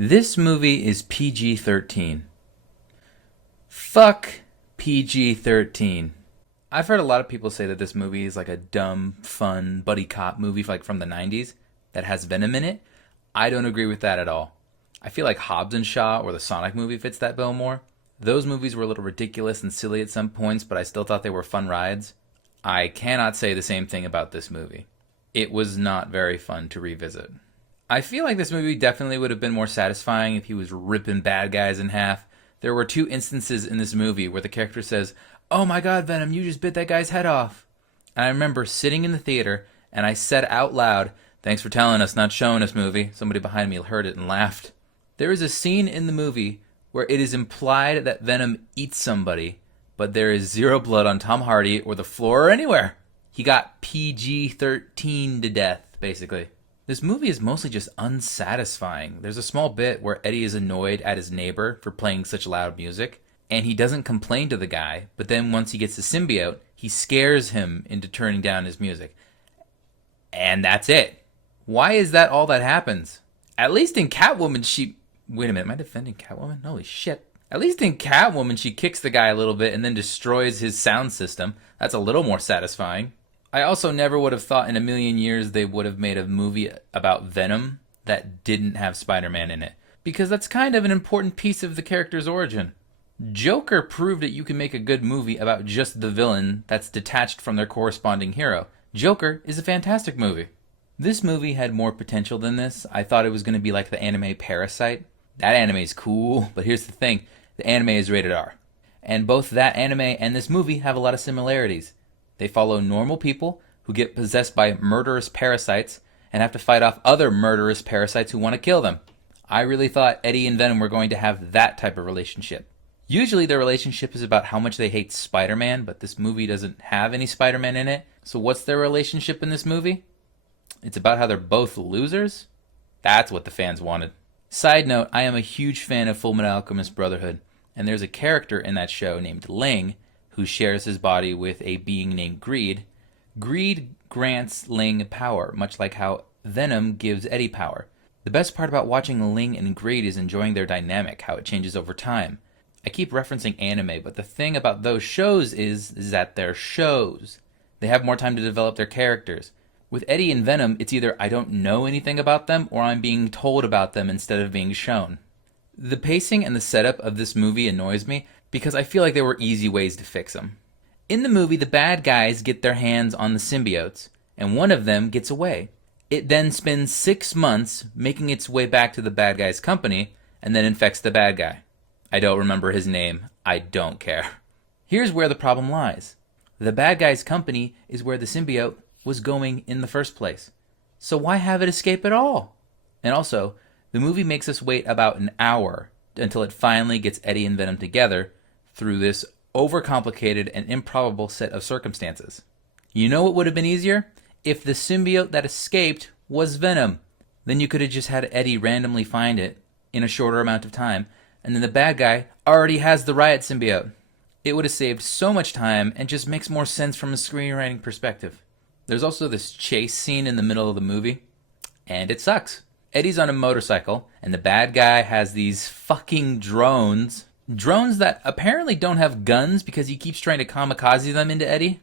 This movie is PG-13. Fuck PG-13. I've heard a lot of people say that this movie is like a dumb, fun, buddy cop movie like from the 90s that has Venom in it. I don't agree with that at all. I feel like Hobbs and Shaw or the Sonic movie fits that bill more. Those movies were a little ridiculous and silly at some points, but I still thought they were fun rides. I cannot say the same thing about this movie. It was not very fun to revisit. I feel like this movie definitely would have been more satisfying if he was ripping bad guys in half. There were two instances in this movie where the character says, "Oh my god, Venom, you just bit that guy's head off." And I remember sitting in the theater and I said out loud, "Thanks for telling us, not showing us, movie." Somebody behind me heard it and laughed. There is a scene in the movie where it is implied that Venom eats somebody, but there is zero blood on Tom Hardy or the floor or anywhere. He got PG-13 to death, basically. This movie is mostly just unsatisfying. There's a small bit where Eddie is annoyed at his neighbor for playing such loud music, and he doesn't complain to the guy, but then once he gets the symbiote, he scares him into turning down his music. And that's it. Why is that all that happens? At least in Catwoman, Wait a minute, am I defending Catwoman? Holy shit. At least in Catwoman, she kicks the guy a little bit and then destroys his sound system. That's a little more satisfying. I also never would have thought in a million years they would have made a movie about Venom that didn't have Spider-Man in it, because that's kind of an important piece of the character's origin. Joker proved that you can make a good movie about just the villain that's detached from their corresponding hero. Joker is a fantastic movie. This movie had more potential than this. I thought it was going to be like the anime Parasite. That anime is cool, but here's the thing. The anime is rated R. And both that anime and this movie have a lot of similarities. They follow normal people who get possessed by murderous parasites and have to fight off other murderous parasites who want to kill them. I really thought Eddie and Venom were going to have that type of relationship. Usually their relationship is about how much they hate Spider-Man, but this movie doesn't have any Spider-Man in it. So what's their relationship in this movie? It's about how they're both losers? That's what the fans wanted. Side note, I am a huge fan of Fullmetal Alchemist Brotherhood, and there's a character in that show named Ling who shares his body with a being named Greed. Greed grants Ling power, much like how Venom gives Eddie power. The best part about watching Ling and Greed is enjoying their dynamic, how it changes over time. I keep referencing anime, but the thing about those shows is that they're shows. They have more time to develop their characters. With Eddie and Venom, it's either I don't know anything about them or I'm being told about them instead of being shown. The pacing and the setup of this movie annoys me because I feel like there were easy ways to fix them. In the movie, the bad guys get their hands on the symbiotes, and one of them gets away. It then spends 6 months making its way back to the bad guy's company and then infects the bad guy. I don't remember his name. I don't care. Here's where the problem lies. The bad guy's company is where the symbiote was going in the first place. So why have it escape at all? And also, the movie makes us wait about an hour until it finally gets Eddie and Venom together through this overcomplicated and improbable set of circumstances. You know what would have been easier? If the symbiote that escaped was Venom. Then you could have just had Eddie randomly find it in a shorter amount of time, and then the bad guy already has the riot symbiote. It would have saved so much time and just makes more sense from a screenwriting perspective. There's also this chase scene in the middle of the movie, and it sucks. Eddie's on a motorcycle, and the bad guy has these fucking drones. Drones that apparently don't have guns because he keeps trying to kamikaze them into Eddie,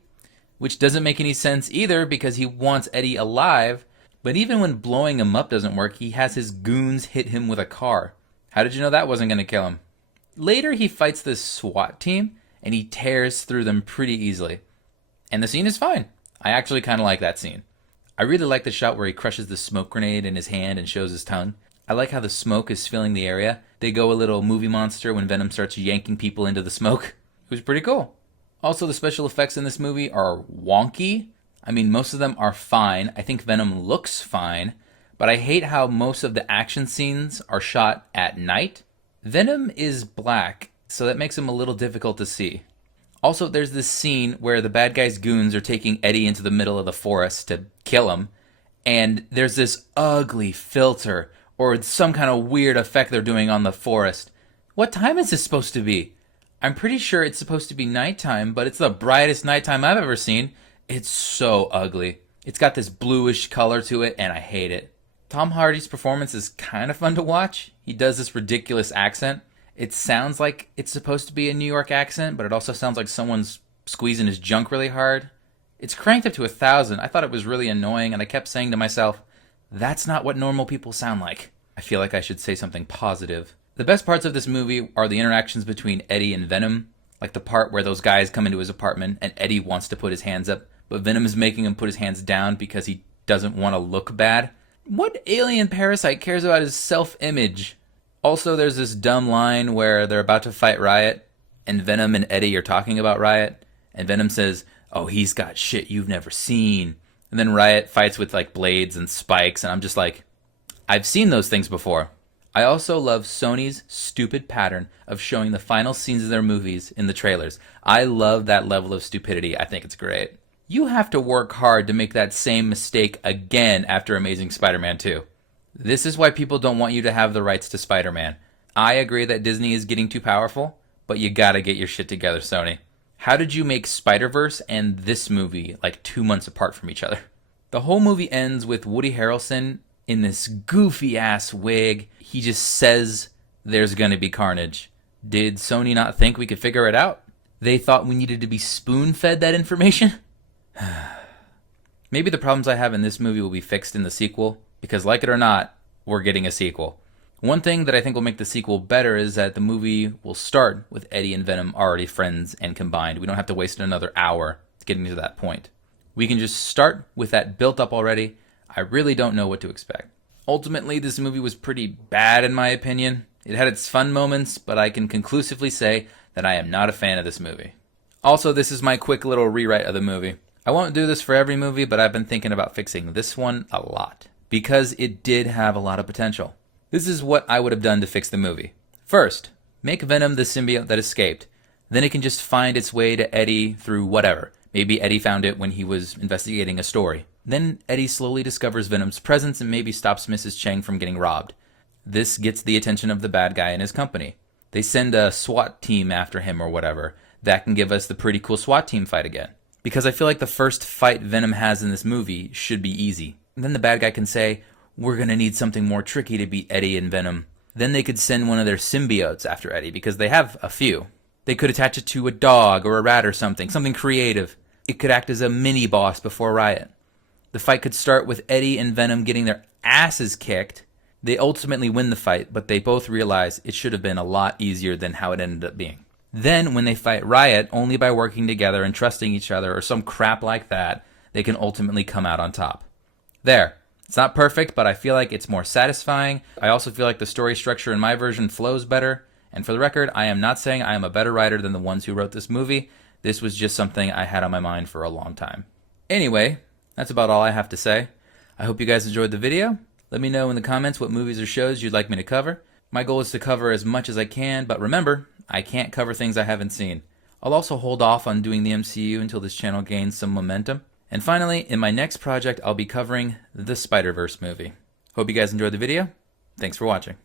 which doesn't make any sense either because he wants Eddie alive. But even when blowing him up doesn't work, he has his goons hit him with a car. How did you know that wasn't going to kill him? Later, he fights this SWAT team, and he tears through them pretty easily. And the scene is fine. I actually kind of like that scene. I really like the shot where he crushes the smoke grenade in his hand and shows his tongue. I like how the smoke is filling the area. They go a little movie monster when Venom starts yanking people into the smoke. It was pretty cool. Also, the special effects in this movie are wonky. I mean, most of them are fine. I think Venom looks fine. But I hate how most of the action scenes are shot at night. Venom is black, so that makes him a little difficult to see. Also, there's this scene where the bad guy's goons are taking Eddie into the middle of the forest to kill him, and there's this ugly filter or some kind of weird effect they're doing on the forest. What time is this supposed to be? I'm pretty sure it's supposed to be nighttime, but it's the brightest nighttime I've ever seen. It's so ugly. It's got this bluish color to it, and I hate it. Tom Hardy's performance is kind of fun to watch. he does this ridiculous accent. It sounds like it's supposed to be a New York accent, but it also sounds like someone's squeezing his junk really hard. It's cranked up to 1,000. I thought it was really annoying, and I kept saying to myself, that's not what normal people sound like. I feel like I should say something positive. The best parts of this movie are the interactions between Eddie and Venom, like the part where those guys come into his apartment and Eddie wants to put his hands up, but Venom is making him put his hands down because he doesn't want to look bad. What alien parasite cares about his self-image? Also, there's this dumb line where they're about to fight Riot, and Venom and Eddie are talking about Riot, and Venom says, oh, he's got shit you've never seen. And then Riot fights with like blades and spikes, and I'm just like, I've seen those things before. I also love Sony's stupid pattern of showing the final scenes of their movies in the trailers. I love that level of stupidity. I think it's great. You have to work hard to make that same mistake again after Amazing Spider-Man 2. This is why people don't want you to have the rights to Spider-Man. I agree that Disney is getting too powerful, but you gotta get your shit together, Sony. How did you make Spider-Verse and this movie like 2 months apart from each other? The whole movie ends with Woody Harrelson in this goofy-ass wig. He just says there's gonna be carnage. Did Sony not think we could figure it out? They thought we needed to be spoon-fed that information? Maybe the problems I have in this movie will be fixed in the sequel, because like it or not, we're getting a sequel. One thing that I think will make the sequel better is that the movie will start with Eddie and Venom already friends and combined. We don't have to waste another hour getting to that point. We can just start with that built up already. I really don't know what to expect. Ultimately, this movie was pretty bad in my opinion. It had its fun moments, but I can conclusively say that I am not a fan of this movie. Also, this is my quick little rewrite of the movie. I won't do this for every movie, but I've been thinking about fixing this one a lot, because it did have a lot of potential. This is what I would have done to fix the movie. First, make Venom the symbiote that escaped. Then it can just find its way to Eddie through whatever. Maybe Eddie found it when he was investigating a story. Then Eddie slowly discovers Venom's presence and maybe stops Mrs. Chang from getting robbed. This gets the attention of the bad guy and his company. They send a SWAT team after him or whatever. That can give us the pretty cool SWAT team fight again. Because I feel like the first fight Venom has in this movie should be easy. And then the bad guy can say, we're going to need something more tricky to beat Eddie and Venom. Then they could send one of their symbiotes after Eddie, because they have a few. They could attach it to a dog or a rat or something creative. It could act as a mini-boss before Riot. The fight could start with Eddie and Venom getting their asses kicked. They ultimately win the fight, but they both realize it should have been a lot easier than how it ended up being. Then, when they fight Riot, only by working together and trusting each other or some crap like that, they can ultimately come out on top. There. It's not perfect, but I feel like it's more satisfying. I also feel like the story structure in my version flows better. And for the record, I am not saying I am a better writer than the ones who wrote this movie. This was just something I had on my mind for a long time. Anyway, that's about all I have to say. I hope you guys enjoyed the video. Let me know in the comments what movies or shows you'd like me to cover. My goal is to cover as much as I can, but remember, I can't cover things I haven't seen. I'll also hold off on doing the MCU until this channel gains some momentum. And finally, in my next project, I'll be covering the Spider-Verse movie. Hope you guys enjoyed the video. Thanks for watching.